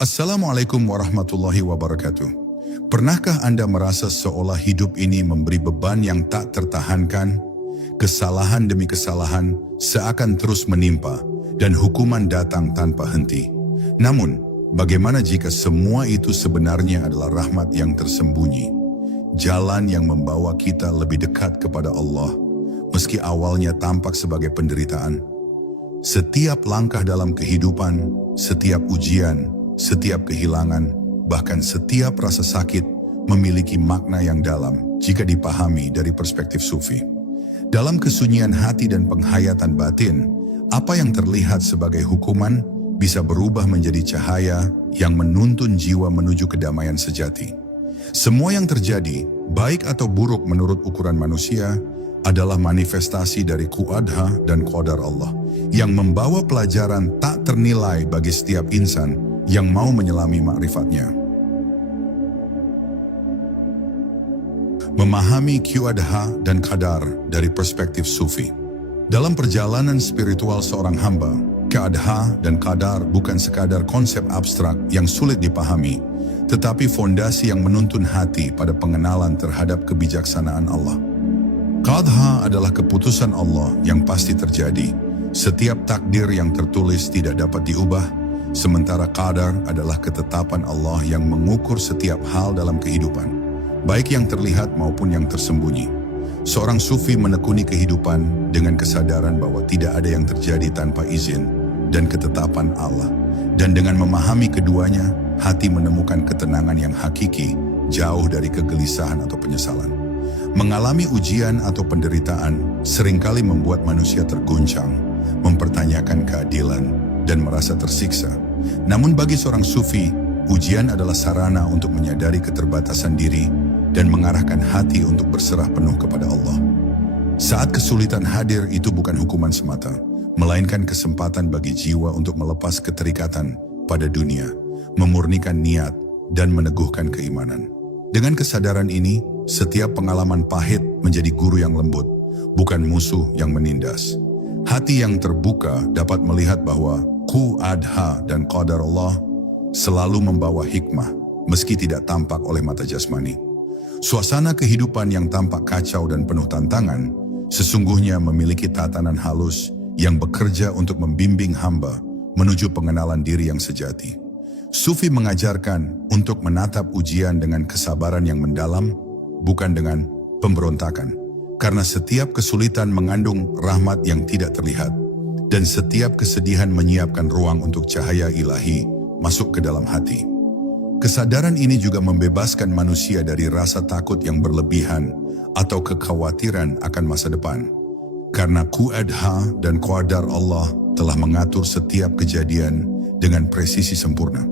Assalamualaikum warahmatullahi wabarakatuh. Pernahkah Anda merasa seolah hidup ini memberi beban yang tak tertahankan? Kesalahan demi kesalahan seakan terus menimpa dan hukuman datang tanpa henti. Namun, bagaimana jika semua itu sebenarnya adalah rahmat yang tersembunyi? Jalan yang membawa kita lebih dekat kepada Allah, meski awalnya tampak sebagai penderitaan. Setiap langkah dalam kehidupan, setiap ujian, setiap kehilangan, bahkan setiap rasa sakit memiliki makna yang dalam jika dipahami dari perspektif sufi. Dalam kesunyian hati dan penghayatan batin, apa yang terlihat sebagai hukuman bisa berubah menjadi cahaya yang menuntun jiwa menuju kedamaian sejati. Semua yang terjadi, baik atau buruk menurut ukuran manusia, adalah manifestasi dari Qu'adha dan Qadar Allah yang membawa pelajaran tak ternilai bagi setiap insan yang mau menyelami ma'rifatnya. Memahami Qu'adha dan Qadar dari perspektif sufi. Dalam perjalanan spiritual seorang hamba, Qu'adha dan Qadar bukan sekadar konsep abstrak yang sulit dipahami, tetapi fondasi yang menuntun hati pada pengenalan terhadap kebijaksanaan Allah. Qadha adalah keputusan Allah yang pasti terjadi. Setiap takdir yang tertulis tidak dapat diubah, sementara Qadar adalah ketetapan Allah yang mengukur setiap hal dalam kehidupan, baik yang terlihat maupun yang tersembunyi. Seorang sufi menekuni kehidupan dengan kesadaran bahwa tidak ada yang terjadi tanpa izin dan ketetapan Allah. Dan dengan memahami keduanya, hati menemukan ketenangan yang hakiki, jauh dari kegelisahan atau penyesalan. Mengalami ujian atau penderitaan seringkali membuat manusia terguncang, mempertanyakan keadilan, dan merasa tersiksa. Namun bagi seorang sufi, ujian adalah sarana untuk menyadari keterbatasan diri dan mengarahkan hati untuk berserah penuh kepada Allah. Saat kesulitan hadir, itu bukan hukuman semata, melainkan kesempatan bagi jiwa untuk melepas keterikatan pada dunia, memurnikan niat, dan meneguhkan keimanan. Dengan kesadaran ini, setiap pengalaman pahit menjadi guru yang lembut, bukan musuh yang menindas. Hati yang terbuka dapat melihat bahwa Qu'adha dan Qadar Allah selalu membawa hikmah, meski tidak tampak oleh mata jasmani. Suasana kehidupan yang tampak kacau dan penuh tantangan, sesungguhnya memiliki tatanan halus yang bekerja untuk membimbing hamba menuju pengenalan diri yang sejati. Sufi mengajarkan untuk menatap ujian dengan kesabaran yang mendalam, bukan dengan pemberontakan. Karena setiap kesulitan mengandung rahmat yang tidak terlihat, dan setiap kesedihan menyiapkan ruang untuk cahaya ilahi masuk ke dalam hati. Kesadaran ini juga membebaskan manusia dari rasa takut yang berlebihan atau kekhawatiran akan masa depan. Karena Qu'adha dan Qadar Allah telah mengatur setiap kejadian dengan presisi sempurna.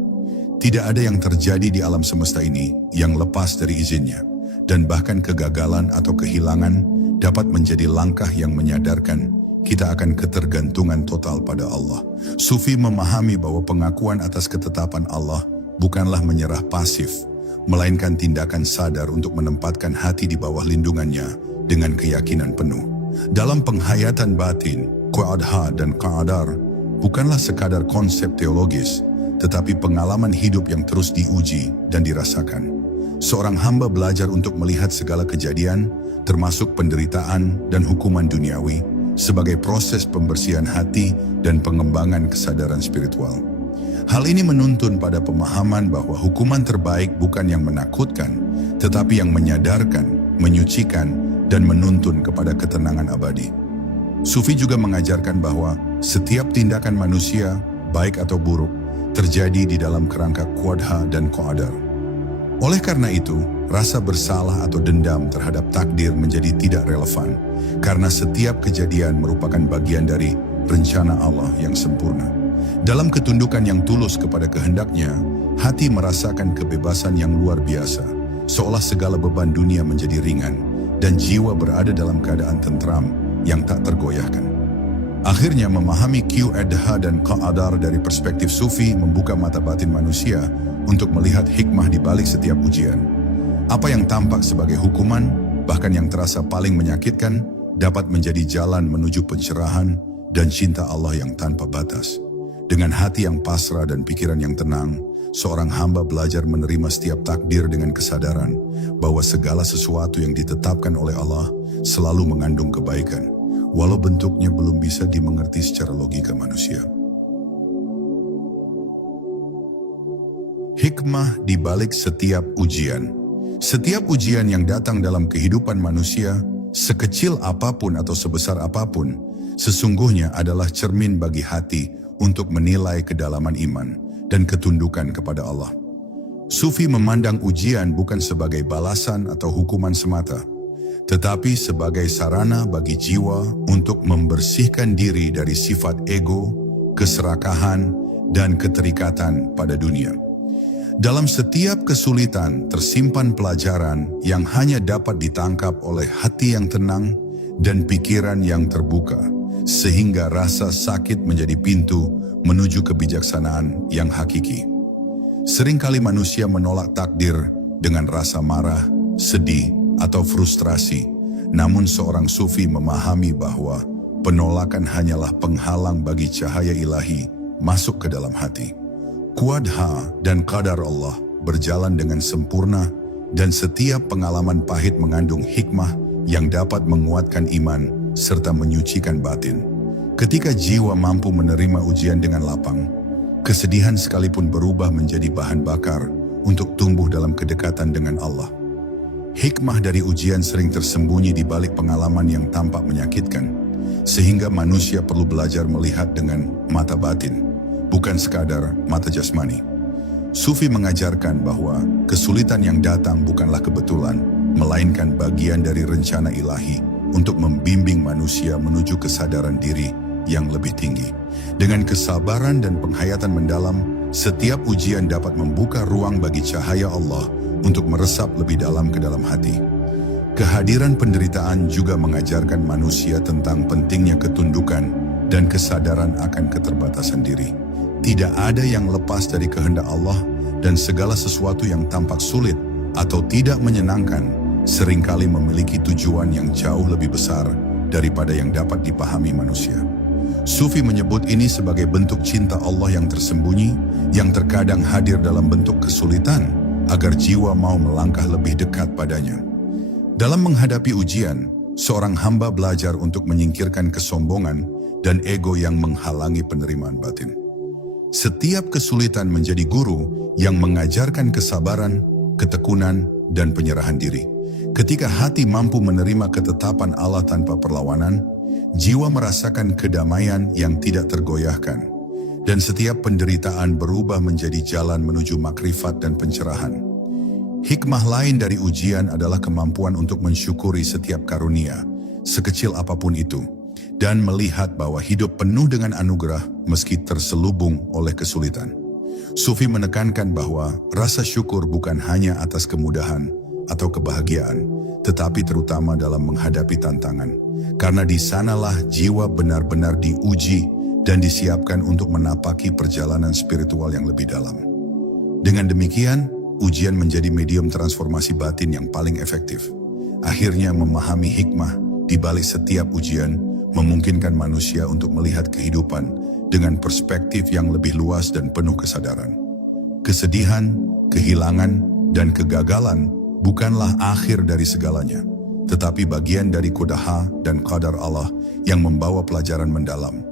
Tidak ada yang terjadi di alam semesta ini yang lepas dari izinnya, dan bahkan kegagalan atau kehilangan dapat menjadi langkah yang menyadarkan kita akan ketergantungan total pada Allah. Sufi memahami bahwa pengakuan atas ketetapan Allah bukanlah menyerah pasif, melainkan tindakan sadar untuk menempatkan hati di bawah lindungannya dengan keyakinan penuh. Dalam penghayatan batin, Qu'adha dan Qadar bukanlah sekadar konsep teologis, tetapi pengalaman hidup yang terus diuji dan dirasakan. Seorang hamba belajar untuk melihat segala kejadian, termasuk penderitaan dan hukuman duniawi, sebagai proses pembersihan hati dan pengembangan kesadaran spiritual. Hal ini menuntun pada pemahaman bahwa hukuman terbaik bukan yang menakutkan, tetapi yang menyadarkan, menyucikan, dan menuntun kepada ketenangan abadi. Sufi juga mengajarkan bahwa setiap tindakan manusia, baik atau buruk, terjadi di dalam kerangka Qu'adha dan Qadar. Oleh karena itu, rasa bersalah atau dendam terhadap takdir menjadi tidak relevan, karena setiap kejadian merupakan bagian dari rencana Allah yang sempurna. Dalam ketundukan yang tulus kepada kehendaknya, hati merasakan kebebasan yang luar biasa, seolah segala beban dunia menjadi ringan, dan jiwa berada dalam keadaan tentram yang tak tergoyahkan. Akhirnya memahami Qu'adha dan Qadar dari perspektif sufi membuka mata batin manusia untuk melihat hikmah di balik setiap ujian. Apa yang tampak sebagai hukuman, bahkan yang terasa paling menyakitkan, dapat menjadi jalan menuju pencerahan dan cinta Allah yang tanpa batas. Dengan hati yang pasrah dan pikiran yang tenang, seorang hamba belajar menerima setiap takdir dengan kesadaran bahwa segala sesuatu yang ditetapkan oleh Allah selalu mengandung kebaikan, walau bentuknya belum bisa dimengerti secara logika manusia. Hikmah di balik setiap ujian. Setiap ujian yang datang dalam kehidupan manusia, sekecil apapun atau sebesar apapun, sesungguhnya adalah cermin bagi hati untuk menilai kedalaman iman dan ketundukan kepada Allah. Sufi memandang ujian bukan sebagai balasan atau hukuman semata, tetapi sebagai sarana bagi jiwa untuk membersihkan diri dari sifat ego, keserakahan, dan keterikatan pada dunia. Dalam setiap kesulitan tersimpan pelajaran yang hanya dapat ditangkap oleh hati yang tenang dan pikiran yang terbuka, sehingga rasa sakit menjadi pintu menuju kebijaksanaan yang hakiki. Seringkali manusia menolak takdir dengan rasa marah, sedih, atau frustrasi, namun seorang sufi memahami bahwa penolakan hanyalah penghalang bagi cahaya ilahi masuk ke dalam hati. Qadha dan qadar Allah berjalan dengan sempurna dan setiap pengalaman pahit mengandung hikmah yang dapat menguatkan iman serta menyucikan batin. Ketika jiwa mampu menerima ujian dengan lapang, kesedihan sekalipun berubah menjadi bahan bakar untuk tumbuh dalam kedekatan dengan Allah. Hikmah dari ujian sering tersembunyi di balik pengalaman yang tampak menyakitkan, sehingga manusia perlu belajar melihat dengan mata batin, bukan sekadar mata jasmani. Sufi mengajarkan bahwa kesulitan yang datang bukanlah kebetulan, melainkan bagian dari rencana ilahi untuk membimbing manusia menuju kesadaran diri yang lebih tinggi. Dengan kesabaran dan penghayatan mendalam, setiap ujian dapat membuka ruang bagi cahaya Allah untuk meresap lebih dalam ke dalam hati. Kehadiran penderitaan juga mengajarkan manusia tentang pentingnya ketundukan dan kesadaran akan keterbatasan diri. Tidak ada yang lepas dari kehendak Allah, dan segala sesuatu yang tampak sulit atau tidak menyenangkan seringkali memiliki tujuan yang jauh lebih besar daripada yang dapat dipahami manusia. Sufi menyebut ini sebagai bentuk cinta Allah yang tersembunyi, yang terkadang hadir dalam bentuk kesulitan, agar jiwa mau melangkah lebih dekat padanya. Dalam menghadapi ujian, seorang hamba belajar untuk menyingkirkan kesombongan dan ego yang menghalangi penerimaan batin. Setiap kesulitan menjadi guru yang mengajarkan kesabaran, ketekunan, dan penyerahan diri. Ketika hati mampu menerima ketetapan Allah tanpa perlawanan, jiwa merasakan kedamaian yang tidak tergoyahkan, dan setiap penderitaan berubah menjadi jalan menuju makrifat dan pencerahan. Hikmah lain dari ujian adalah kemampuan untuk mensyukuri setiap karunia, sekecil apapun itu, dan melihat bahwa hidup penuh dengan anugerah meski terselubung oleh kesulitan. Sufi menekankan bahwa rasa syukur bukan hanya atas kemudahan atau kebahagiaan, tetapi terutama dalam menghadapi tantangan, karena di sanalah jiwa benar-benar diuji dan disiapkan untuk menapaki perjalanan spiritual yang lebih dalam. Dengan demikian, ujian menjadi medium transformasi batin yang paling efektif. Akhirnya memahami hikmah di balik setiap ujian memungkinkan manusia untuk melihat kehidupan dengan perspektif yang lebih luas dan penuh kesadaran. Kesedihan, kehilangan, dan kegagalan bukanlah akhir dari segalanya, tetapi bagian dari qadha dan qadar Allah yang membawa pelajaran mendalam.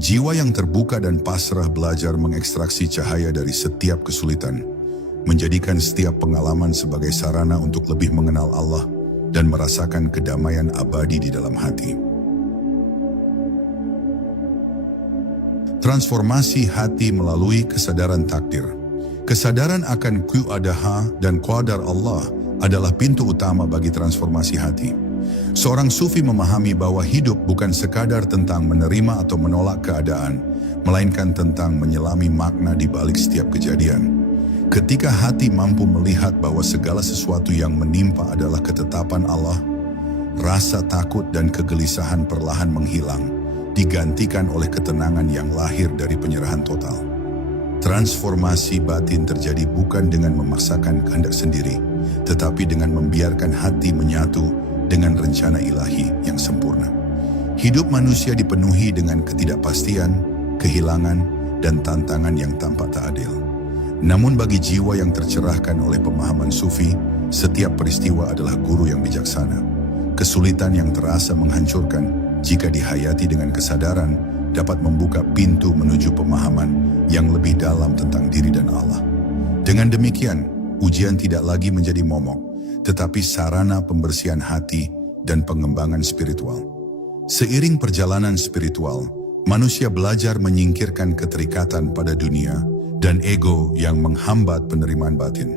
Jiwa yang terbuka dan pasrah belajar mengekstraksi cahaya dari setiap kesulitan, menjadikan setiap pengalaman sebagai sarana untuk lebih mengenal Allah dan merasakan kedamaian abadi di dalam hati. Transformasi hati melalui kesadaran takdir. Kesadaran akan qadha dan qadar Allah adalah pintu utama bagi transformasi hati. Seorang sufi memahami bahwa hidup bukan sekadar tentang menerima atau menolak keadaan, melainkan tentang menyelami makna di balik setiap kejadian. Ketika hati mampu melihat bahwa segala sesuatu yang menimpa adalah ketetapan Allah, rasa takut dan kegelisahan perlahan menghilang, digantikan oleh ketenangan yang lahir dari penyerahan total. Transformasi batin terjadi bukan dengan memaksakan kehendak sendiri, tetapi dengan membiarkan hati menyatu dengan rencana ilahi yang sempurna. Hidup manusia dipenuhi dengan ketidakpastian, kehilangan, dan tantangan yang tampak tak adil. Namun bagi jiwa yang tercerahkan oleh pemahaman sufi, setiap peristiwa adalah guru yang bijaksana. Kesulitan yang terasa menghancurkan, jika dihayati dengan kesadaran, dapat membuka pintu menuju pemahaman yang lebih dalam tentang diri dan Allah. Dengan demikian, ujian tidak lagi menjadi momok, tetapi sarana pembersihan hati dan pengembangan spiritual. Seiring perjalanan spiritual, manusia belajar menyingkirkan keterikatan pada dunia dan ego yang menghambat penerimaan batin.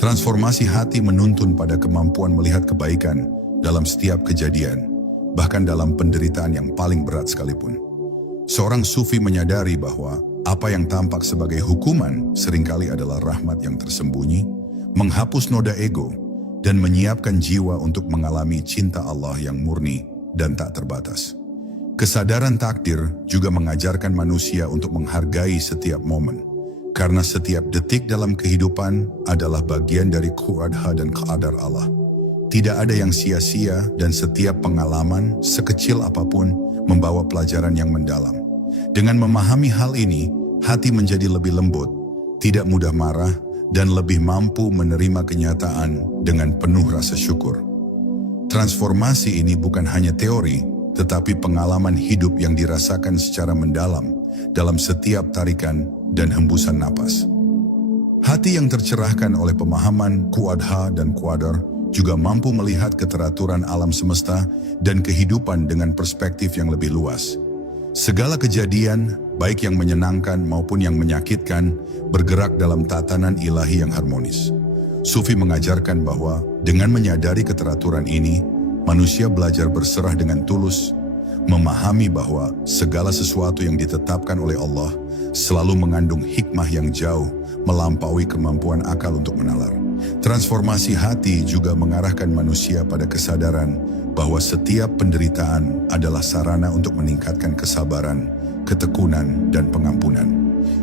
Transformasi hati menuntun pada kemampuan melihat kebaikan dalam setiap kejadian, bahkan dalam penderitaan yang paling berat sekalipun. Seorang sufi menyadari bahwa apa yang tampak sebagai hukuman seringkali adalah rahmat yang tersembunyi, menghapus noda ego, dan menyiapkan jiwa untuk mengalami cinta Allah yang murni dan tak terbatas. Kesadaran takdir juga mengajarkan manusia untuk menghargai setiap momen, karena setiap detik dalam kehidupan adalah bagian dari Qadha dan Qadar Allah. Tidak ada yang sia-sia dan setiap pengalaman, sekecil apapun, membawa pelajaran yang mendalam. Dengan memahami hal ini, hati menjadi lebih lembut, tidak mudah marah, dan lebih mampu menerima kenyataan dengan penuh rasa syukur. Transformasi ini bukan hanya teori, tetapi pengalaman hidup yang dirasakan secara mendalam dalam setiap tarikan dan hembusan napas. Hati yang tercerahkan oleh pemahaman Qadha dan Qadar juga mampu melihat keteraturan alam semesta dan kehidupan dengan perspektif yang lebih luas. Segala kejadian, baik yang menyenangkan maupun yang menyakitkan, bergerak dalam tatanan ilahi yang harmonis. Sufi mengajarkan bahwa dengan menyadari keteraturan ini, manusia belajar berserah dengan tulus, memahami bahwa segala sesuatu yang ditetapkan oleh Allah selalu mengandung hikmah yang jauh melampaui kemampuan akal untuk menalar. Transformasi hati juga mengarahkan manusia pada kesadaran bahwa setiap penderitaan adalah sarana untuk meningkatkan kesabaran, ketekunan, dan pengampunan.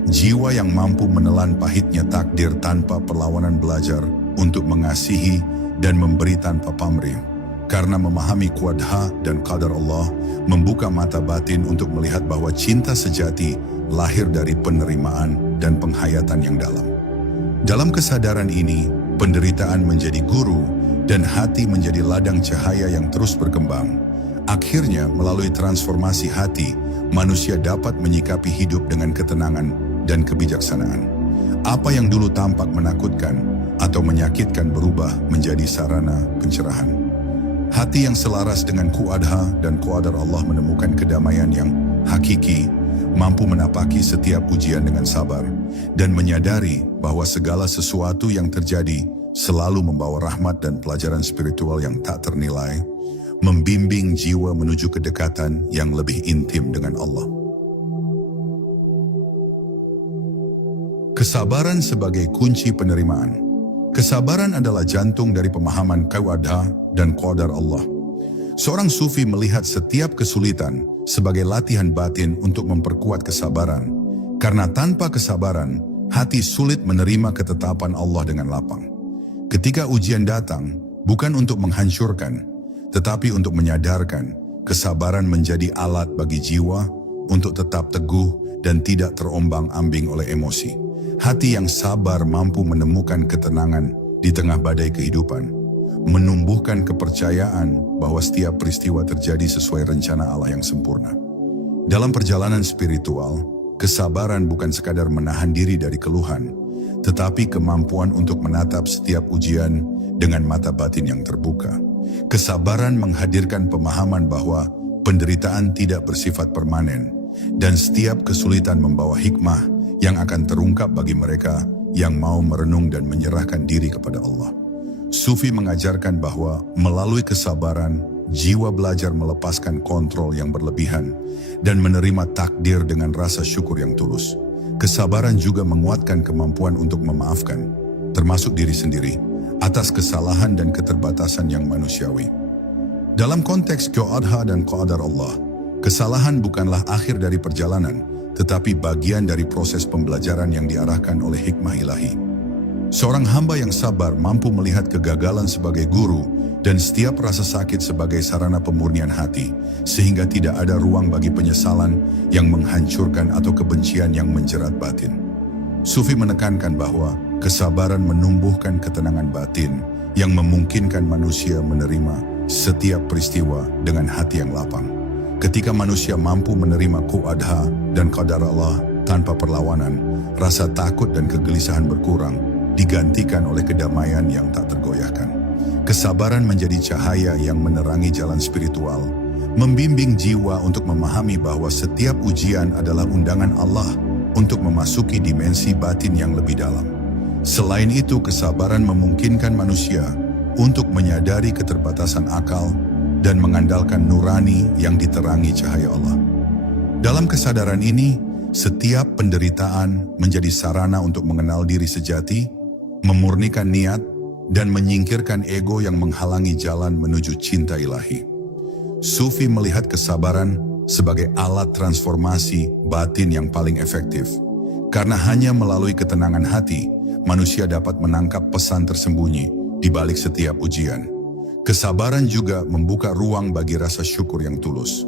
Jiwa yang mampu menelan pahitnya takdir tanpa perlawanan belajar untuk mengasihi dan memberi tanpa pamrih. Karena memahami Qadha dan Qadar Allah membuka mata batin untuk melihat bahwa cinta sejati lahir dari penerimaan dan penghayatan yang dalam. Dalam kesadaran ini, penderitaan menjadi guru dan hati menjadi ladang cahaya yang terus berkembang. Akhirnya, melalui transformasi hati, manusia dapat menyikapi hidup dengan ketenangan dan kebijaksanaan. Apa yang dulu tampak menakutkan atau menyakitkan berubah menjadi sarana pencerahan. Hati yang selaras dengan Qadha dan Qadar Allah menemukan kedamaian yang hakiki, mampu menapaki setiap ujian dengan sabar, dan menyadari bahwa segala sesuatu yang terjadi selalu membawa rahmat dan pelajaran spiritual yang tak ternilai, membimbing jiwa menuju kedekatan yang lebih intim dengan Allah. Kesabaran sebagai kunci penerimaan. Kesabaran adalah jantung dari pemahaman Qadha dan Qadar Allah. Seorang sufi melihat setiap kesulitan sebagai latihan batin untuk memperkuat kesabaran, karena tanpa kesabaran, hati sulit menerima ketetapan Allah dengan lapang. Ketika ujian datang, bukan untuk menghancurkan, tetapi untuk menyadarkan, kesabaran menjadi alat bagi jiwa untuk tetap teguh dan tidak terombang-ambing oleh emosi. Hati yang sabar mampu menemukan ketenangan di tengah badai kehidupan, menumbuhkan kepercayaan bahwa setiap peristiwa terjadi sesuai rencana Allah yang sempurna. Dalam perjalanan spiritual, kesabaran bukan sekadar menahan diri dari keluhan, tetapi kemampuan untuk menatap setiap ujian dengan mata batin yang terbuka. Kesabaran menghadirkan pemahaman bahwa penderitaan tidak bersifat permanen, dan setiap kesulitan membawa hikmah yang akan terungkap bagi mereka yang mau merenung dan menyerahkan diri kepada Allah. Sufi mengajarkan bahwa melalui kesabaran, jiwa belajar melepaskan kontrol yang berlebihan dan menerima takdir dengan rasa syukur yang tulus. Kesabaran juga menguatkan kemampuan untuk memaafkan, termasuk diri sendiri, atas kesalahan dan keterbatasan yang manusiawi. Dalam konteks Qadha dan Qadar Allah, kesalahan bukanlah akhir dari perjalanan, tetapi bagian dari proses pembelajaran yang diarahkan oleh hikmah ilahi. Seorang hamba yang sabar mampu melihat kegagalan sebagai guru dan setiap rasa sakit sebagai sarana pemurnian hati, sehingga tidak ada ruang bagi penyesalan yang menghancurkan atau kebencian yang menjerat batin. Sufi menekankan bahwa kesabaran menumbuhkan ketenangan batin yang memungkinkan manusia menerima setiap peristiwa dengan hati yang lapang. Ketika manusia mampu menerima Qadha dan qadar Allah tanpa perlawanan, rasa takut dan kegelisahan berkurang, digantikan oleh kedamaian yang tak tergoyahkan. Kesabaran menjadi cahaya yang menerangi jalan spiritual, membimbing jiwa untuk memahami bahwa setiap ujian adalah undangan Allah untuk memasuki dimensi batin yang lebih dalam. Selain itu, kesabaran memungkinkan manusia untuk menyadari keterbatasan akal dan mengandalkan nurani yang diterangi cahaya Allah. Dalam kesadaran ini, setiap penderitaan menjadi sarana untuk mengenal diri sejati, memurnikan niat, dan menyingkirkan ego yang menghalangi jalan menuju cinta ilahi. Sufi melihat kesabaran sebagai alat transformasi batin yang paling efektif, karena hanya melalui ketenangan hati, manusia dapat menangkap pesan tersembunyi di balik setiap ujian. Kesabaran juga membuka ruang bagi rasa syukur yang tulus.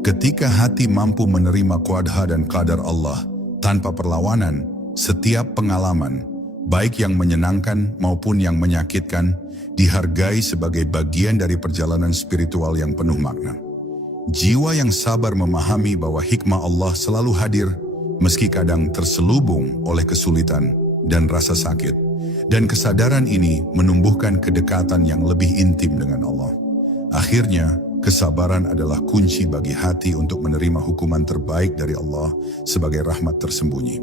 Ketika hati mampu menerima Qadha dan qadar Allah tanpa perlawanan, setiap pengalaman, baik yang menyenangkan maupun yang menyakitkan, dihargai sebagai bagian dari perjalanan spiritual yang penuh makna. Jiwa yang sabar memahami bahwa hikmah Allah selalu hadir, meski kadang terselubung oleh kesulitan dan rasa sakit. Dan kesadaran ini menumbuhkan kedekatan yang lebih intim dengan Allah. Akhirnya, kesabaran adalah kunci bagi hati untuk menerima hukuman terbaik dari Allah sebagai rahmat tersembunyi.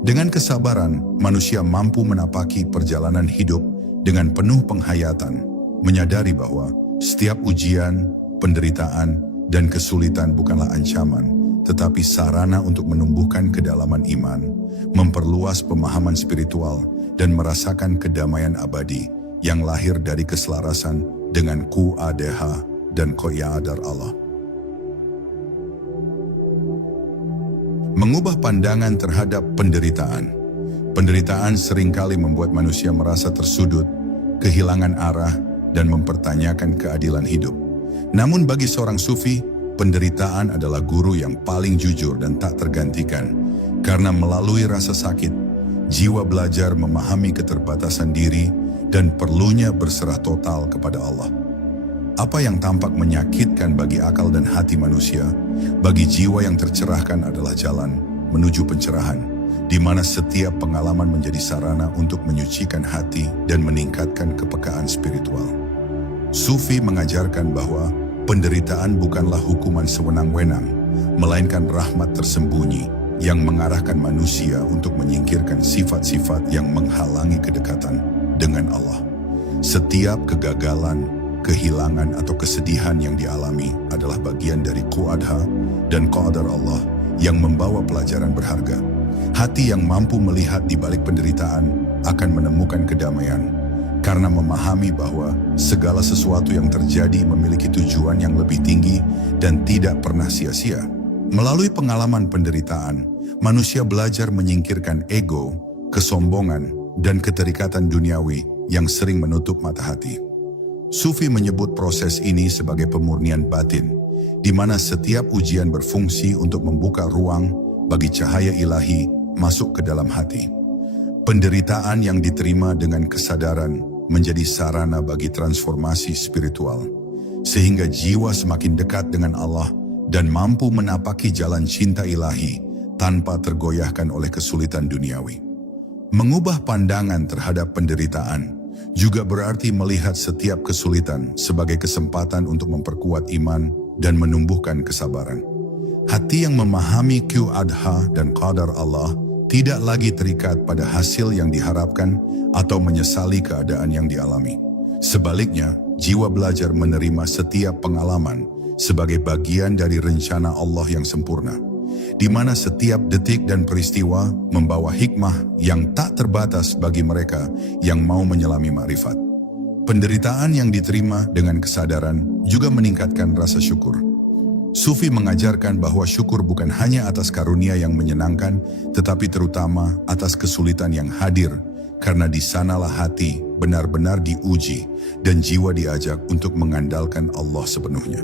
Dengan kesabaran, manusia mampu menapaki perjalanan hidup dengan penuh penghayatan, menyadari bahwa setiap ujian, penderitaan, dan kesulitan bukanlah ancaman, tetapi sarana untuk menumbuhkan kedalaman iman, memperluas pemahaman spiritual, dan merasakan kedamaian abadi yang lahir dari keselarasan dengan Qadha dan qadar Allah. Mengubah pandangan terhadap penderitaan. Penderitaan seringkali membuat manusia merasa tersudut, kehilangan arah, dan mempertanyakan keadilan hidup. Namun bagi seorang sufi, penderitaan adalah guru yang paling jujur dan tak tergantikan. Karena melalui rasa sakit, jiwa belajar memahami keterbatasan diri dan perlunya berserah total kepada Allah. Apa yang tampak menyakitkan bagi akal dan hati manusia, bagi jiwa yang tercerahkan adalah jalan menuju pencerahan, di mana setiap pengalaman menjadi sarana untuk menyucikan hati dan meningkatkan kepekaan spiritual. Sufi mengajarkan bahwa penderitaan bukanlah hukuman sewenang-wenang, melainkan rahmat tersembunyi yang mengarahkan manusia untuk menyingkirkan sifat-sifat yang menghalangi kedekatan dengan Allah. Setiap kegagalan, kehilangan atau kesedihan yang dialami adalah bagian dari Qadha dan qadar Allah yang membawa pelajaran berharga. Hati yang mampu melihat di balik penderitaan akan menemukan kedamaian, karena memahami bahwa segala sesuatu yang terjadi memiliki tujuan yang lebih tinggi dan tidak pernah sia-sia. Melalui pengalaman penderitaan, manusia belajar menyingkirkan ego, kesombongan, dan keterikatan duniawi yang sering menutup mata hati. Sufi menyebut proses ini sebagai pemurnian batin, di mana setiap ujian berfungsi untuk membuka ruang bagi cahaya ilahi masuk ke dalam hati. Penderitaan yang diterima dengan kesadaran menjadi sarana bagi transformasi spiritual, sehingga jiwa semakin dekat dengan Allah dan mampu menapaki jalan cinta ilahi tanpa tergoyahkan oleh kesulitan duniawi. Mengubah pandangan terhadap penderitaan juga berarti melihat setiap kesulitan sebagai kesempatan untuk memperkuat iman dan menumbuhkan kesabaran. Hati yang memahami Qadha dan qadar Allah tidak lagi terikat pada hasil yang diharapkan atau menyesali keadaan yang dialami. Sebaliknya, jiwa belajar menerima setiap pengalaman sebagai bagian dari rencana Allah yang sempurna, di mana setiap detik dan peristiwa membawa hikmah yang tak terbatas bagi mereka yang mau menyelami ma'rifat. Penderitaan yang diterima dengan kesadaran juga meningkatkan rasa syukur. Sufi mengajarkan bahwa syukur bukan hanya atas karunia yang menyenangkan, tetapi terutama atas kesulitan yang hadir, karena di sanalah hati benar-benar diuji dan jiwa diajak untuk mengandalkan Allah sepenuhnya.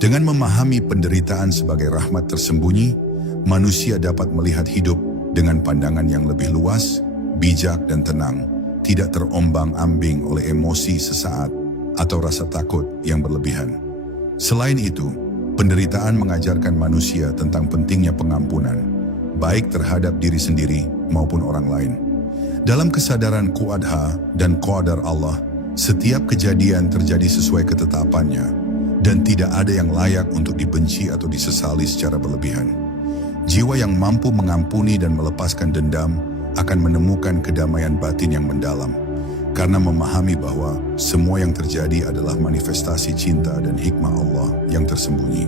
Dengan memahami penderitaan sebagai rahmat tersembunyi, manusia dapat melihat hidup dengan pandangan yang lebih luas, bijak dan tenang, tidak terombang-ambing oleh emosi sesaat atau rasa takut yang berlebihan. Selain itu, penderitaan mengajarkan manusia tentang pentingnya pengampunan, baik terhadap diri sendiri maupun orang lain. Dalam kesadaran Qadha dan Qadar Allah, setiap kejadian terjadi sesuai ketetapannya dan tidak ada yang layak untuk dibenci atau disesali secara berlebihan. Jiwa yang mampu mengampuni dan melepaskan dendam akan menemukan kedamaian batin yang mendalam, karena memahami bahwa semua yang terjadi adalah manifestasi cinta dan hikmah Allah yang tersembunyi.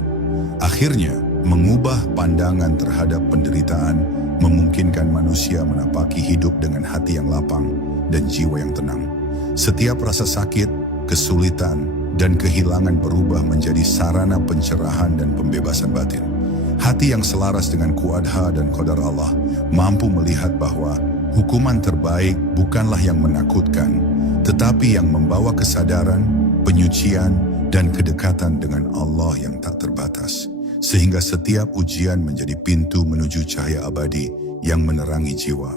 Akhirnya, mengubah pandangan terhadap penderitaan memungkinkan manusia menapaki hidup dengan hati yang lapang dan jiwa yang tenang. Setiap rasa sakit, kesulitan, dan kehilangan berubah menjadi sarana pencerahan dan pembebasan batin. Hati yang selaras dengan Qadha dan Qadar Allah mampu melihat bahwa hukuman terbaik bukanlah yang menakutkan, tetapi yang membawa kesadaran, penyucian, dan kedekatan dengan Allah yang tak terbatas. Sehingga setiap ujian menjadi pintu menuju cahaya abadi yang menerangi jiwa.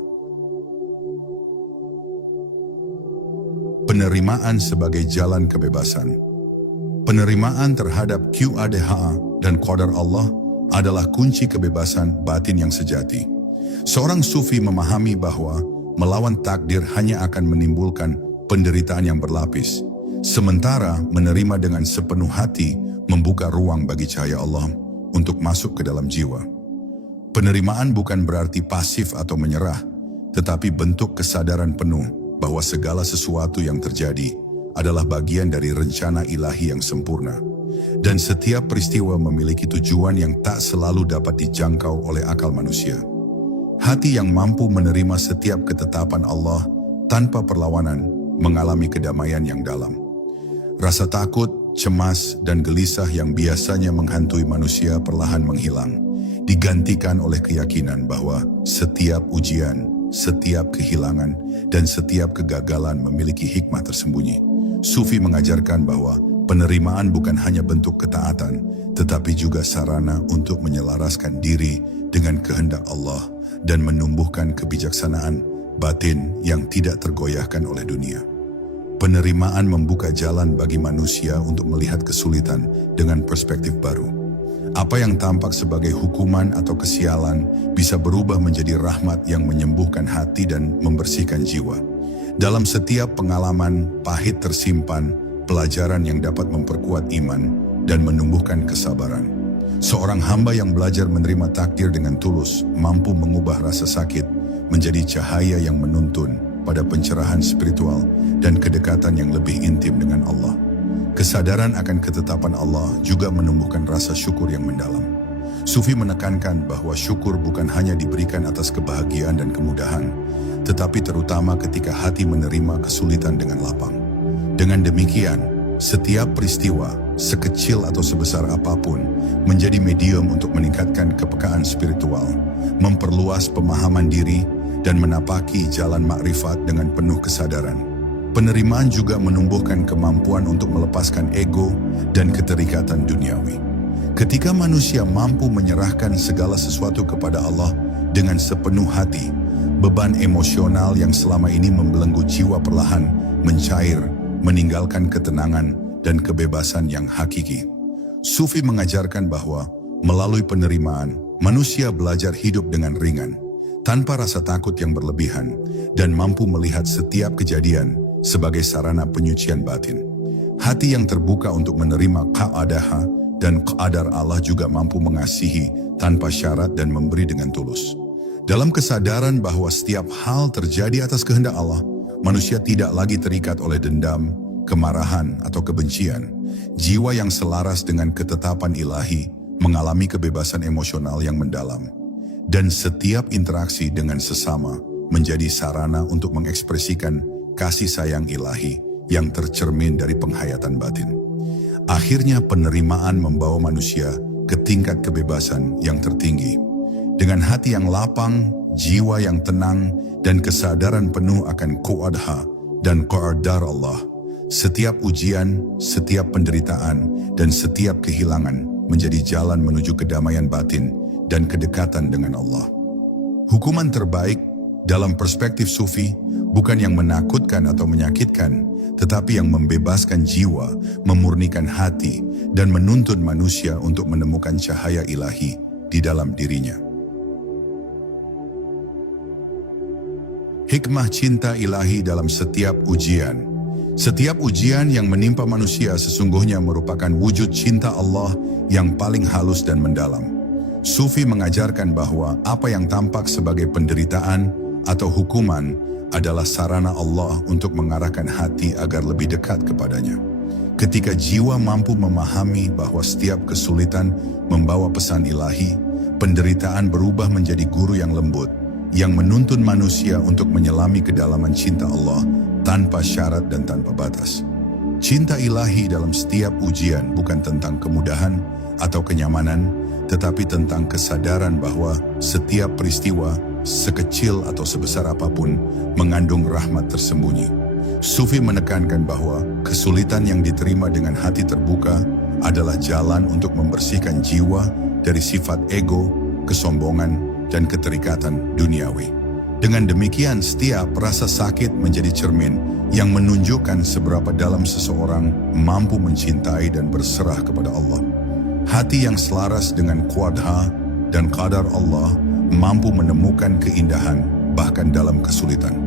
Penerimaan sebagai jalan kebebasan. Penerimaan terhadap Qadha dan Qadar Allah adalah kunci kebebasan batin yang sejati. Seorang sufi memahami bahwa melawan takdir hanya akan menimbulkan penderitaan yang berlapis, sementara menerima dengan sepenuh hati membuka ruang bagi cahaya Allah untuk masuk ke dalam jiwa. Penerimaan bukan berarti pasif atau menyerah, tetapi bentuk kesadaran penuh bahwa segala sesuatu yang terjadi adalah bagian dari rencana ilahi yang sempurna. Dan setiap peristiwa memiliki tujuan yang tak selalu dapat dijangkau oleh akal manusia. Hati yang mampu menerima setiap ketetapan Allah tanpa perlawanan mengalami kedamaian yang dalam. Rasa takut, cemas, dan gelisah yang biasanya menghantui manusia perlahan menghilang, digantikan oleh keyakinan bahwa setiap ujian, setiap kehilangan, dan setiap kegagalan memiliki hikmah tersembunyi. Sufi mengajarkan bahwa penerimaan bukan hanya bentuk ketaatan, tetapi juga sarana untuk menyelaraskan diri dengan kehendak Allah dan menumbuhkan kebijaksanaan batin yang tidak tergoyahkan oleh dunia. Penerimaan membuka jalan bagi manusia untuk melihat kesulitan dengan perspektif baru. Apa yang tampak sebagai hukuman atau kesialan bisa berubah menjadi rahmat yang menyembuhkan hati dan membersihkan jiwa. Dalam setiap pengalaman pahit tersimpan pelajaran yang dapat memperkuat iman dan menumbuhkan kesabaran. Seorang hamba yang belajar menerima takdir dengan tulus mampu mengubah rasa sakit menjadi cahaya yang menuntun pada pencerahan spiritual dan kedekatan yang lebih intim dengan Allah. Kesadaran akan ketetapan Allah juga menumbuhkan rasa syukur yang mendalam. Sufi menekankan bahwa syukur bukan hanya diberikan atas kebahagiaan dan kemudahan, tetapi terutama ketika hati menerima kesulitan dengan lapang. Dengan demikian, setiap peristiwa, sekecil atau sebesar apapun, menjadi medium untuk meningkatkan kepekaan spiritual, memperluas pemahaman diri, dan menapaki jalan makrifat dengan penuh kesadaran. Penerimaan juga menumbuhkan kemampuan untuk melepaskan ego dan keterikatan duniawi. Ketika manusia mampu menyerahkan segala sesuatu kepada Allah dengan sepenuh hati, beban emosional yang selama ini membelenggu jiwa perlahan mencair, meninggalkan ketenangan dan kebebasan yang hakiki. Sufi mengajarkan bahwa melalui penerimaan, manusia belajar hidup dengan ringan, tanpa rasa takut yang berlebihan, dan mampu melihat setiap kejadian sebagai sarana penyucian batin. Hati yang terbuka untuk menerima Qadha dan Qadar Allah juga mampu mengasihi tanpa syarat dan memberi dengan tulus. Dalam kesadaran bahwa setiap hal terjadi atas kehendak Allah, manusia tidak lagi terikat oleh dendam, kemarahan, atau kebencian. Jiwa yang selaras dengan ketetapan ilahi mengalami kebebasan emosional yang mendalam. Dan setiap interaksi dengan sesama menjadi sarana untuk mengekspresikan kasih sayang ilahi yang tercermin dari penghayatan batin. Akhirnya penerimaan membawa manusia ke tingkat kebebasan yang tertinggi. Dengan hati yang lapang, jiwa yang tenang, dan kesadaran penuh akan Qadha dan Qadar Allah, setiap ujian, setiap penderitaan, dan setiap kehilangan menjadi jalan menuju kedamaian batin dan kedekatan dengan Allah. Hukuman terbaik dalam perspektif Sufi bukan yang menakutkan atau menyakitkan, tetapi yang membebaskan jiwa, memurnikan hati, dan menuntun manusia untuk menemukan cahaya ilahi di dalam dirinya. Hikmah cinta ilahi dalam setiap ujian. Setiap ujian yang menimpa manusia sesungguhnya merupakan wujud cinta Allah yang paling halus dan mendalam. Sufi mengajarkan bahwa apa yang tampak sebagai penderitaan atau hukuman adalah sarana Allah untuk mengarahkan hati agar lebih dekat kepadanya. Ketika jiwa mampu memahami bahwa setiap kesulitan membawa pesan ilahi, penderitaan berubah menjadi guru yang lembut, yang menuntun manusia untuk menyelami kedalaman cinta Allah tanpa syarat dan tanpa batas. Cinta ilahi dalam setiap ujian bukan tentang kemudahan atau kenyamanan, tetapi tentang kesadaran bahwa setiap peristiwa, sekecil atau sebesar apapun, mengandung rahmat tersembunyi. Sufi menekankan bahwa kesulitan yang diterima dengan hati terbuka adalah jalan untuk membersihkan jiwa dari sifat ego, kesombongan, dan keterikatan duniawi. Dengan demikian, setiap rasa sakit menjadi cermin yang menunjukkan seberapa dalam seseorang mampu mencintai dan berserah kepada Allah. Hati yang selaras dengan qadha dan qadar Allah mampu menemukan keindahan bahkan dalam kesulitan.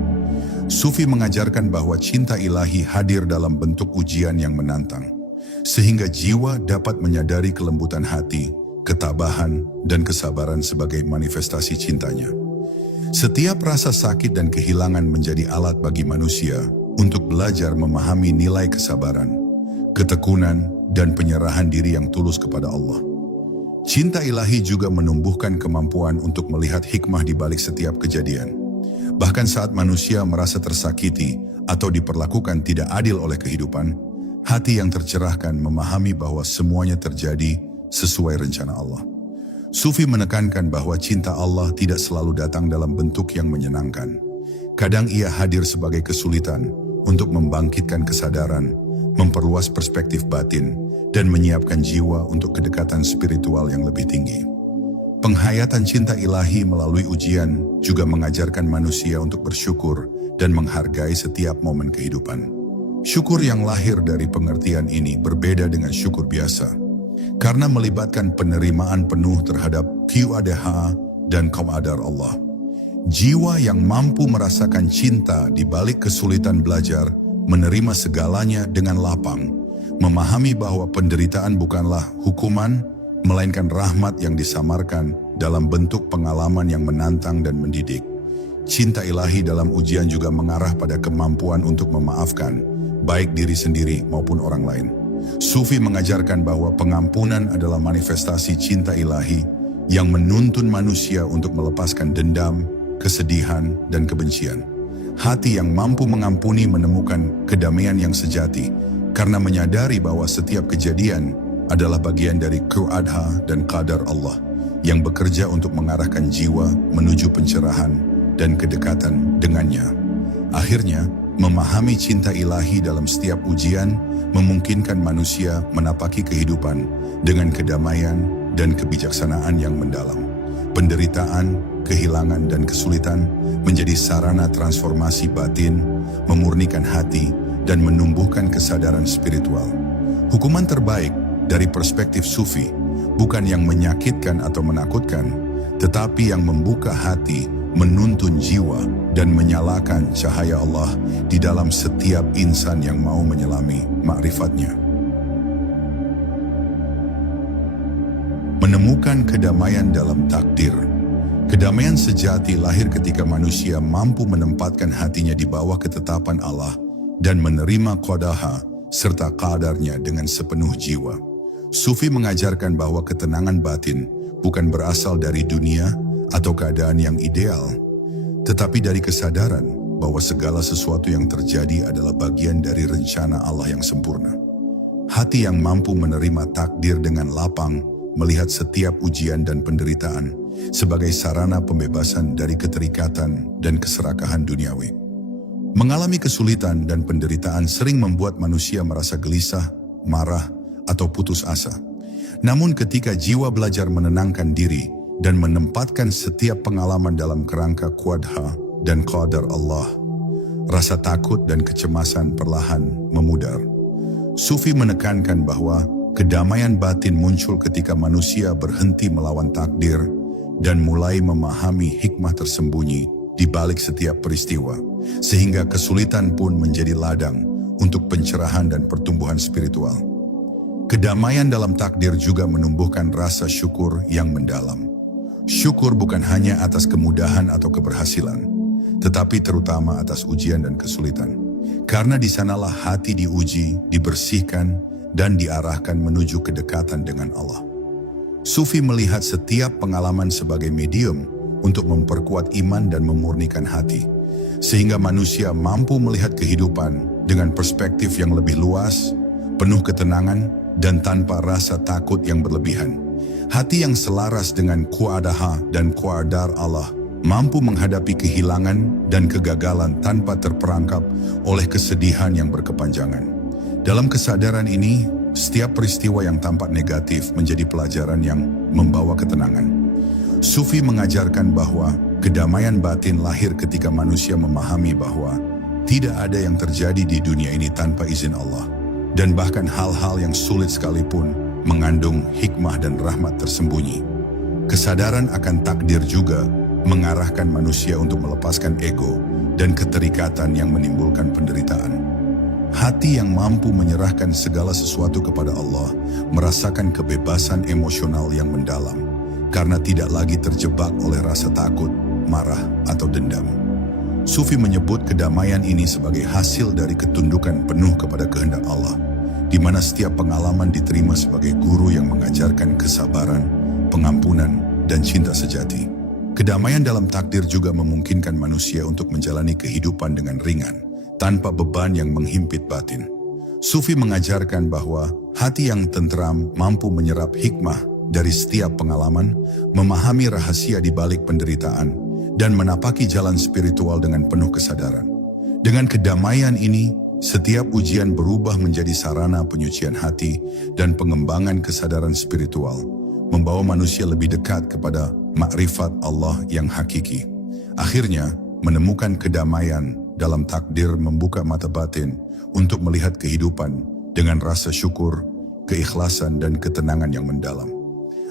Sufi mengajarkan bahwa cinta ilahi hadir dalam bentuk ujian yang menantang, sehingga jiwa dapat menyadari kelembutan hati, ketabahan, dan kesabaran sebagai manifestasi cintanya. Setiap rasa sakit dan kehilangan menjadi alat bagi manusia untuk belajar memahami nilai kesabaran, ketekunan, dan penyerahan diri yang tulus kepada Allah. Cinta ilahi juga menumbuhkan kemampuan untuk melihat hikmah di balik setiap kejadian. Bahkan saat manusia merasa tersakiti atau diperlakukan tidak adil oleh kehidupan, hati yang tercerahkan memahami bahwa semuanya terjadi sesuai rencana Allah. Sufi menekankan bahwa cinta Allah tidak selalu datang dalam bentuk yang menyenangkan. Kadang ia hadir sebagai kesulitan untuk membangkitkan kesadaran, memperluas perspektif batin, dan menyiapkan jiwa untuk kedekatan spiritual yang lebih tinggi. Penghayatan cinta ilahi melalui ujian juga mengajarkan manusia untuk bersyukur dan menghargai setiap momen kehidupan. Syukur yang lahir dari pengertian ini berbeda dengan syukur biasa, karena melibatkan penerimaan penuh terhadap qadha dan qadar Allah. Jiwa yang mampu merasakan cinta di balik kesulitan belajar menerima segalanya dengan lapang, memahami bahwa penderitaan bukanlah hukuman, melainkan rahmat yang disamarkan dalam bentuk pengalaman yang menantang dan mendidik. Cinta ilahi dalam ujian juga mengarah pada kemampuan untuk memaafkan, baik diri sendiri maupun orang lain. Sufi mengajarkan bahwa pengampunan adalah manifestasi cinta ilahi yang menuntun manusia untuk melepaskan dendam, kesedihan, dan kebencian. Hati yang mampu mengampuni menemukan kedamaian yang sejati karena menyadari bahwa setiap kejadian adalah bagian dari qadha dan qadar Allah yang bekerja untuk mengarahkan jiwa menuju pencerahan dan kedekatan dengannya. Akhirnya, memahami cinta ilahi dalam setiap ujian memungkinkan manusia menapaki kehidupan dengan kedamaian dan kebijaksanaan yang mendalam. Penderitaan, kehilangan, dan kesulitan menjadi sarana transformasi batin, memurnikan hati, dan menumbuhkan kesadaran spiritual. Hukuman terbaik dari perspektif Sufi bukan yang menyakitkan atau menakutkan, tetapi yang membuka hati, menuntun jiwa, dan menyalakan cahaya Allah di dalam setiap insan yang mau menyelami ma'rifatnya. Menemukan kedamaian dalam takdir. Kedamaian sejati lahir ketika manusia mampu menempatkan hatinya di bawah ketetapan Allah dan menerima qadha serta qadarnya dengan sepenuh jiwa. Sufi mengajarkan bahwa ketenangan batin bukan berasal dari dunia atau keadaan yang ideal, tetapi dari kesadaran bahwa segala sesuatu yang terjadi adalah bagian dari rencana Allah yang sempurna. Hati yang mampu menerima takdir dengan lapang melihat setiap ujian dan penderitaan sebagai sarana pembebasan dari keterikatan dan keserakahan duniawi. Mengalami kesulitan dan penderitaan sering membuat manusia merasa gelisah, marah, atau putus asa. Namun ketika jiwa belajar menenangkan diri dan menempatkan setiap pengalaman dalam kerangka Qadha dan Qadar Allah. Rasa takut dan kecemasan perlahan memudar. Sufi menekankan bahwa kedamaian batin muncul ketika manusia berhenti melawan takdir dan mulai memahami hikmah tersembunyi di balik setiap peristiwa, sehingga kesulitan pun menjadi ladang untuk pencerahan dan pertumbuhan spiritual. Kedamaian dalam takdir juga menumbuhkan rasa syukur yang mendalam. Syukur bukan hanya atas kemudahan atau keberhasilan, tetapi terutama atas ujian dan kesulitan. Karena di sanalah hati diuji, dibersihkan, dan diarahkan menuju kedekatan dengan Allah. Sufi melihat setiap pengalaman sebagai medium untuk memperkuat iman dan memurnikan hati, sehingga manusia mampu melihat kehidupan dengan perspektif yang lebih luas, penuh ketenangan, dan tanpa rasa takut yang berlebihan. Hati yang selaras dengan Qadha dan Qadar Allah mampu menghadapi kehilangan dan kegagalan tanpa terperangkap oleh kesedihan yang berkepanjangan. Dalam kesadaran ini, setiap peristiwa yang tampak negatif menjadi pelajaran yang membawa ketenangan. Sufi mengajarkan bahwa kedamaian batin lahir ketika manusia memahami bahwa tidak ada yang terjadi di dunia ini tanpa izin Allah, dan bahkan hal-hal yang sulit sekalipun mengandung hikmah dan rahmat tersembunyi. Kesadaran akan takdir juga mengarahkan manusia untuk melepaskan ego dan keterikatan yang menimbulkan penderitaan. Hati yang mampu menyerahkan segala sesuatu kepada Allah merasakan kebebasan emosional yang mendalam, karena tidak lagi terjebak oleh rasa takut, marah, atau dendam. Sufi menyebut kedamaian ini sebagai hasil dari ketundukan penuh kepada kehendak Allah, di mana setiap pengalaman diterima sebagai guru yang mengajarkan kesabaran, pengampunan, dan cinta sejati. Kedamaian dalam takdir juga memungkinkan manusia untuk menjalani kehidupan dengan ringan, tanpa beban yang menghimpit batin. Sufi mengajarkan bahwa hati yang tentram mampu menyerap hikmah dari setiap pengalaman, memahami rahasia di balik penderitaan, dan menapaki jalan spiritual dengan penuh kesadaran. Dengan kedamaian ini, setiap ujian berubah menjadi sarana penyucian hati dan pengembangan kesadaran spiritual, membawa manusia lebih dekat kepada makrifat Allah yang hakiki. Akhirnya, menemukan kedamaian dalam takdir membuka mata batin untuk melihat kehidupan dengan rasa syukur, keikhlasan, dan ketenangan yang mendalam.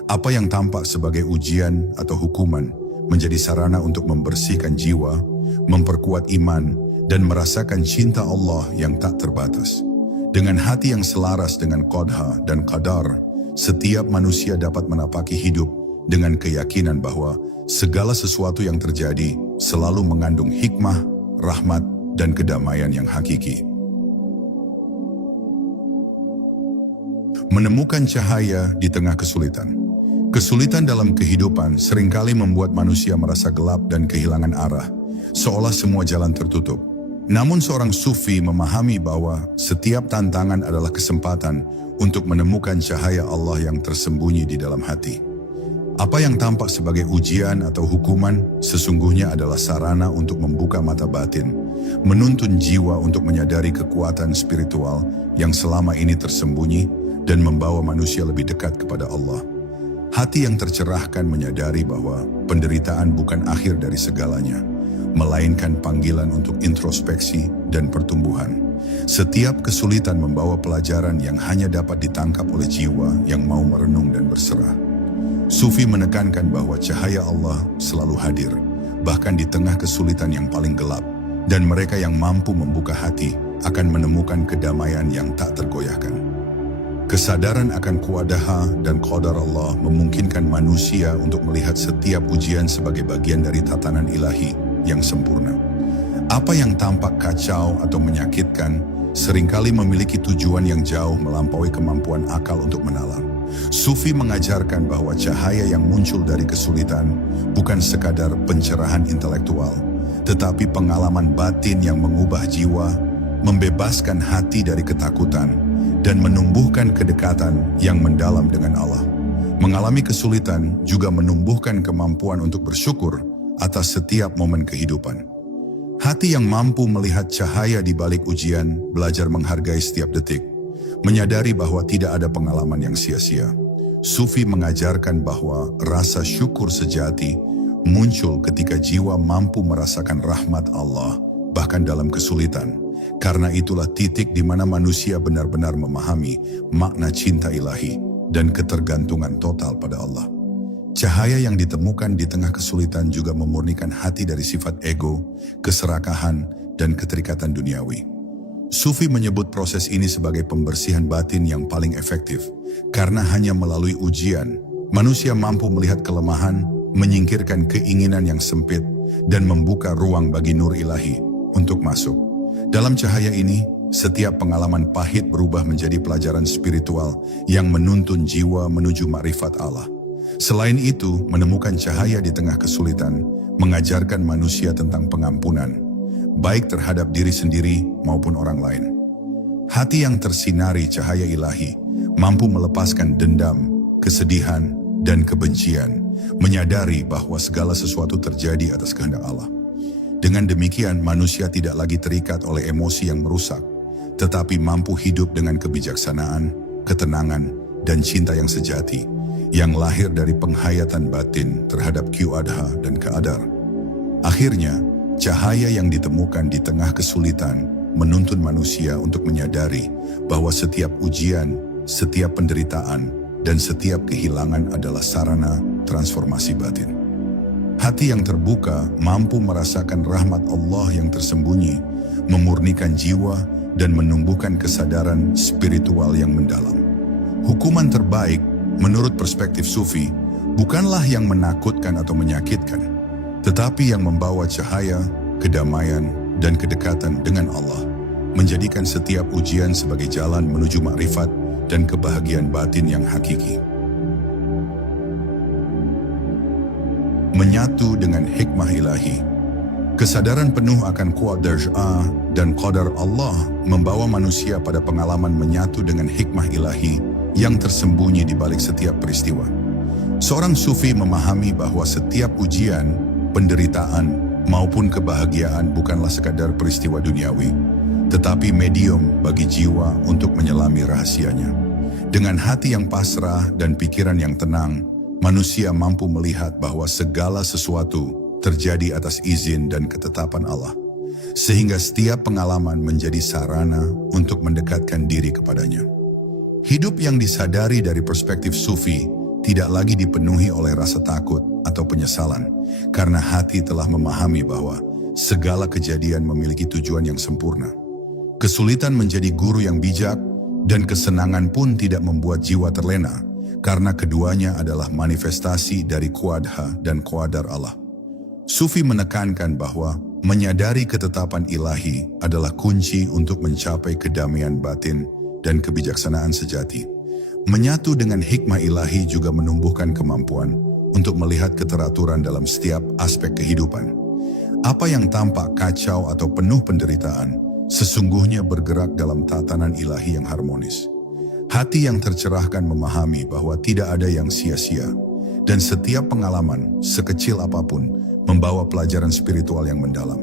Apa yang tampak sebagai ujian atau hukuman menjadi sarana untuk membersihkan jiwa, memperkuat iman, dan merasakan cinta Allah yang tak terbatas. Dengan hati yang selaras dengan Qadha dan Qadar, setiap manusia dapat menapaki hidup dengan keyakinan bahwa segala sesuatu yang terjadi selalu mengandung hikmah, rahmat, dan kedamaian yang hakiki. Menemukan cahaya di tengah kesulitan. Kesulitan dalam kehidupan seringkali membuat manusia merasa gelap dan kehilangan arah, seolah semua jalan tertutup. Namun seorang sufi memahami bahwa setiap tantangan adalah kesempatan untuk menemukan cahaya Allah yang tersembunyi di dalam hati. Apa yang tampak sebagai ujian atau hukuman sesungguhnya adalah sarana untuk membuka mata batin, menuntun jiwa untuk menyadari kekuatan spiritual yang selama ini tersembunyi dan membawa manusia lebih dekat kepada Allah. Hati yang tercerahkan menyadari bahwa penderitaan bukan akhir dari segalanya, melainkan panggilan untuk introspeksi dan pertumbuhan. Setiap kesulitan membawa pelajaran yang hanya dapat ditangkap oleh jiwa yang mau merenung dan berserah. Sufi menekankan bahwa cahaya Allah selalu hadir, bahkan di tengah kesulitan yang paling gelap, dan mereka yang mampu membuka hati akan menemukan kedamaian yang tak tergoyahkan. Kesadaran akan Qadha dan Qadar Allah memungkinkan manusia untuk melihat setiap ujian sebagai bagian dari tatanan ilahi yang sempurna. Apa yang tampak kacau atau menyakitkan seringkali memiliki tujuan yang jauh melampaui kemampuan akal untuk menalar. Sufi mengajarkan bahwa cahaya yang muncul dari kesulitan bukan sekadar pencerahan intelektual, tetapi pengalaman batin yang mengubah jiwa, membebaskan hati dari ketakutan, dan menumbuhkan kedekatan yang mendalam dengan Allah. Mengalami kesulitan juga menumbuhkan kemampuan untuk bersyukur atas setiap momen kehidupan. Hati yang mampu melihat cahaya di balik ujian belajar menghargai setiap detik, menyadari bahwa tidak ada pengalaman yang sia-sia. Sufi mengajarkan bahwa rasa syukur sejati muncul ketika jiwa mampu merasakan rahmat Allah, bahkan dalam kesulitan. Karena itulah titik di mana manusia benar-benar memahami makna cinta ilahi dan ketergantungan total pada Allah. Cahaya yang ditemukan di tengah kesulitan juga memurnikan hati dari sifat ego, keserakahan, dan keterikatan duniawi. Sufi menyebut proses ini sebagai pembersihan batin yang paling efektif, karena hanya melalui ujian, manusia mampu melihat kelemahan, menyingkirkan keinginan yang sempit, dan membuka ruang bagi nur ilahi untuk masuk. Dalam cahaya ini, setiap pengalaman pahit berubah menjadi pelajaran spiritual yang menuntun jiwa menuju makrifat Allah. Selain itu, menemukan cahaya di tengah kesulitan, mengajarkan manusia tentang pengampunan, baik terhadap diri sendiri maupun orang lain. Hati yang tersinari cahaya ilahi mampu melepaskan dendam, kesedihan, dan kebencian, menyadari bahwa segala sesuatu terjadi atas kehendak Allah. Dengan demikian, manusia tidak lagi terikat oleh emosi yang merusak, tetapi mampu hidup dengan kebijaksanaan, ketenangan, dan cinta yang sejati, yang lahir dari penghayatan batin terhadap Qadha dan Qadar. Akhirnya, cahaya yang ditemukan di tengah kesulitan menuntun manusia untuk menyadari bahwa setiap ujian, setiap penderitaan, dan setiap kehilangan adalah sarana transformasi batin. Hati yang terbuka mampu merasakan rahmat Allah yang tersembunyi, memurnikan jiwa, dan menumbuhkan kesadaran spiritual yang mendalam. Hukuman terbaik, menurut perspektif Sufi, bukanlah yang menakutkan atau menyakitkan, tetapi yang membawa cahaya, kedamaian, dan kedekatan dengan Allah, menjadikan setiap ujian sebagai jalan menuju makrifat dan kebahagiaan batin yang hakiki. Menyatu dengan hikmah ilahi. Kesadaran penuh akan Qadar dan Qadar Allah membawa manusia pada pengalaman menyatu dengan hikmah ilahi yang tersembunyi di balik setiap peristiwa. Seorang Sufi memahami bahwa setiap ujian, penderitaan, maupun kebahagiaan bukanlah sekadar peristiwa duniawi, tetapi medium bagi jiwa untuk menyelami rahasianya. Dengan hati yang pasrah dan pikiran yang tenang, manusia mampu melihat bahwa segala sesuatu terjadi atas izin dan ketetapan Allah, sehingga setiap pengalaman menjadi sarana untuk mendekatkan diri kepadanya. Hidup yang disadari dari perspektif Sufi tidak lagi dipenuhi oleh rasa takut atau penyesalan, karena hati telah memahami bahwa segala kejadian memiliki tujuan yang sempurna. Kesulitan menjadi guru yang bijak, dan kesenangan pun tidak membuat jiwa terlena, karena keduanya adalah manifestasi dari Qadha dan Qadar Allah. Sufi menekankan bahwa menyadari ketetapan ilahi adalah kunci untuk mencapai kedamaian batin dan kebijaksanaan sejati. Menyatu dengan hikmah ilahi juga menumbuhkan kemampuan untuk melihat keteraturan dalam setiap aspek kehidupan. Apa yang tampak kacau atau penuh penderitaan, sesungguhnya bergerak dalam tatanan ilahi yang harmonis. Hati yang tercerahkan memahami bahwa tidak ada yang sia-sia, dan setiap pengalaman, sekecil apapun, membawa pelajaran spiritual yang mendalam.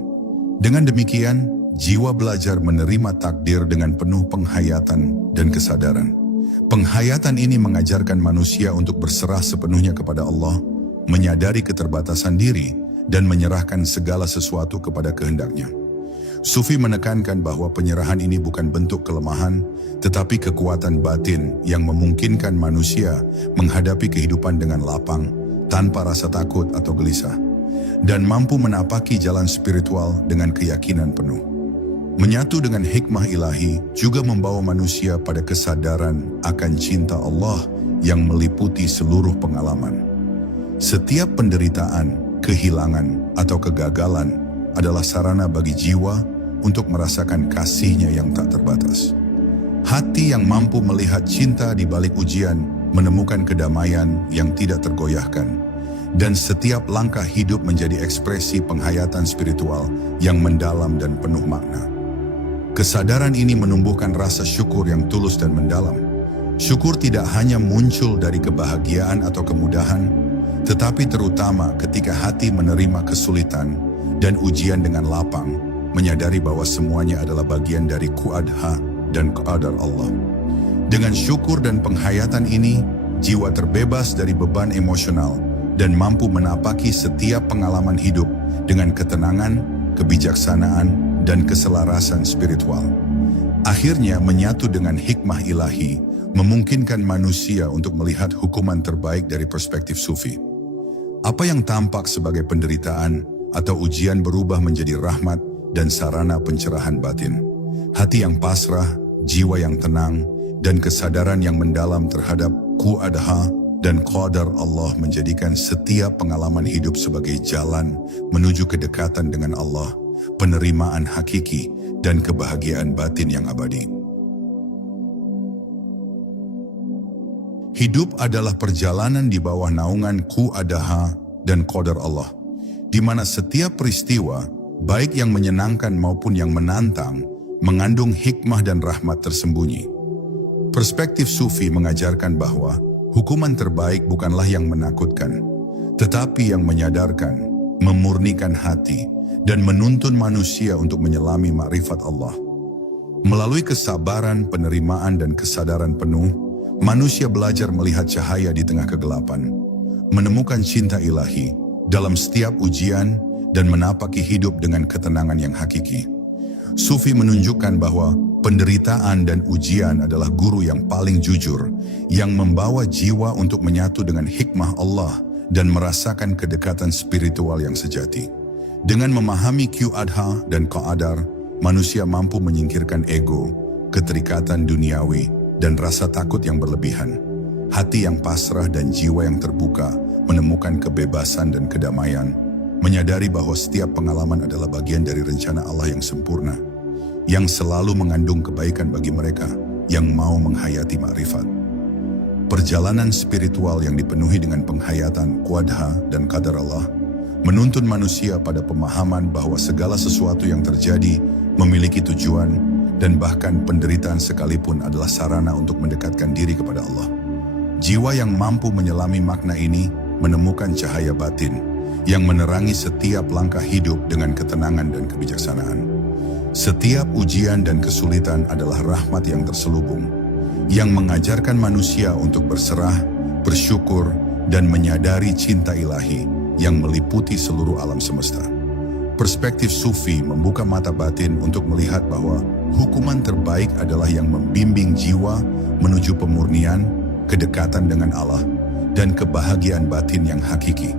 Dengan demikian, jiwa belajar menerima takdir dengan penuh penghayatan dan kesadaran. Penghayatan ini mengajarkan manusia untuk berserah sepenuhnya kepada Allah, menyadari keterbatasan diri, dan menyerahkan segala sesuatu kepada kehendak-Nya. Sufi menekankan bahwa penyerahan ini bukan bentuk kelemahan, tetapi kekuatan batin yang memungkinkan manusia menghadapi kehidupan dengan lapang, tanpa rasa takut atau gelisah, dan mampu menapaki jalan spiritual dengan keyakinan penuh. Menyatu dengan hikmah ilahi juga membawa manusia pada kesadaran akan cinta Allah yang meliputi seluruh pengalaman. Setiap penderitaan, kehilangan, atau kegagalan adalah sarana bagi jiwa untuk merasakan kasih-Nya yang tak terbatas. Hati yang mampu melihat cinta di balik ujian menemukan kedamaian yang tidak tergoyahkan, dan setiap langkah hidup menjadi ekspresi penghayatan spiritual yang mendalam dan penuh makna. Kesadaran ini menumbuhkan rasa syukur yang tulus dan mendalam. Syukur tidak hanya muncul dari kebahagiaan atau kemudahan, tetapi terutama ketika hati menerima kesulitan dan ujian dengan lapang, menyadari bahwa semuanya adalah bagian dari Qadha dan Qadar Allah. Dengan syukur dan penghayatan ini, jiwa terbebas dari beban emosional, dan mampu menapaki setiap pengalaman hidup dengan ketenangan, kebijaksanaan, dan keselarasan spiritual. Akhirnya menyatu dengan hikmah ilahi, memungkinkan manusia untuk melihat hukuman terbaik dari perspektif sufi. Apa yang tampak sebagai penderitaan atau ujian berubah menjadi rahmat dan sarana pencerahan batin. Hati yang pasrah, jiwa yang tenang, dan kesadaran yang mendalam terhadap Qadha dan qadar Allah menjadikan setiap pengalaman hidup sebagai jalan menuju kedekatan dengan Allah, penerimaan hakiki, dan kebahagiaan batin yang abadi. Hidup adalah perjalanan di bawah naungan Qadha dan qadar Allah, di mana setiap peristiwa, baik yang menyenangkan maupun yang menantang, mengandung hikmah dan rahmat tersembunyi. Perspektif sufi mengajarkan bahwa hukuman terbaik bukanlah yang menakutkan, tetapi yang menyadarkan, memurnikan hati, dan menuntun manusia untuk menyelami makrifat Allah. Melalui kesabaran, penerimaan, dan kesadaran penuh, manusia belajar melihat cahaya di tengah kegelapan, menemukan cinta ilahi dalam setiap ujian, dan menapaki hidup dengan ketenangan yang hakiki. Sufi menunjukkan bahwa penderitaan dan ujian adalah guru yang paling jujur, yang membawa jiwa untuk menyatu dengan hikmah Allah dan merasakan kedekatan spiritual yang sejati. Dengan memahami Qadha dan qadar, manusia mampu menyingkirkan ego, keterikatan duniawi, dan rasa takut yang berlebihan. Hati yang pasrah dan jiwa yang terbuka menemukan kebebasan dan kedamaian, menyadari bahwa setiap pengalaman adalah bagian dari rencana Allah yang sempurna, yang selalu mengandung kebaikan bagi mereka yang mau menghayati makrifat. Perjalanan spiritual yang dipenuhi dengan penghayatan Qadha dan qadar Allah menuntun manusia pada pemahaman bahwa segala sesuatu yang terjadi memiliki tujuan, dan bahkan penderitaan sekalipun adalah sarana untuk mendekatkan diri kepada Allah. Jiwa yang mampu menyelami makna ini menemukan cahaya batin yang menerangi setiap langkah hidup dengan ketenangan dan kebijaksanaan. Setiap ujian dan kesulitan adalah rahmat yang terselubung, yang mengajarkan manusia untuk berserah, bersyukur, dan menyadari cinta ilahi yang meliputi seluruh alam semesta. Perspektif sufi membuka mata batin untuk melihat bahwa hukuman terbaik adalah yang membimbing jiwa menuju pemurnian, kedekatan dengan Allah, dan kebahagiaan batin yang hakiki.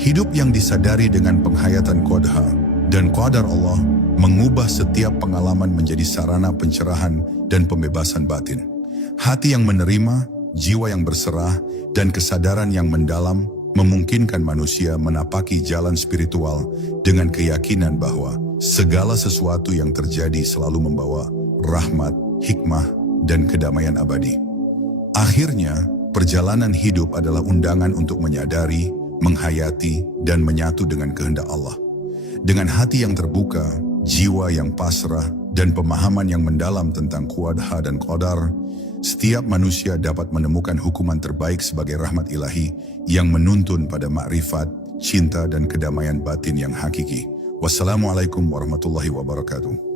Hidup yang disadari dengan penghayatan Qadha dan qadar Allah mengubah setiap pengalaman menjadi sarana pencerahan dan pembebasan batin. Hati yang menerima, jiwa yang berserah, dan kesadaran yang mendalam memungkinkan manusia menapaki jalan spiritual dengan keyakinan bahwa segala sesuatu yang terjadi selalu membawa rahmat, hikmah, dan kedamaian abadi. Akhirnya, perjalanan hidup adalah undangan untuk menyadari, menghayati, dan menyatu dengan kehendak Allah. Dengan hati yang terbuka, jiwa yang pasrah, dan pemahaman yang mendalam tentang Qadha dan qadar, setiap manusia dapat menemukan hukuman terbaik sebagai rahmat ilahi yang menuntun pada makrifat, cinta, dan kedamaian batin yang hakiki. Wassalamualaikum warahmatullahi wabarakatuh.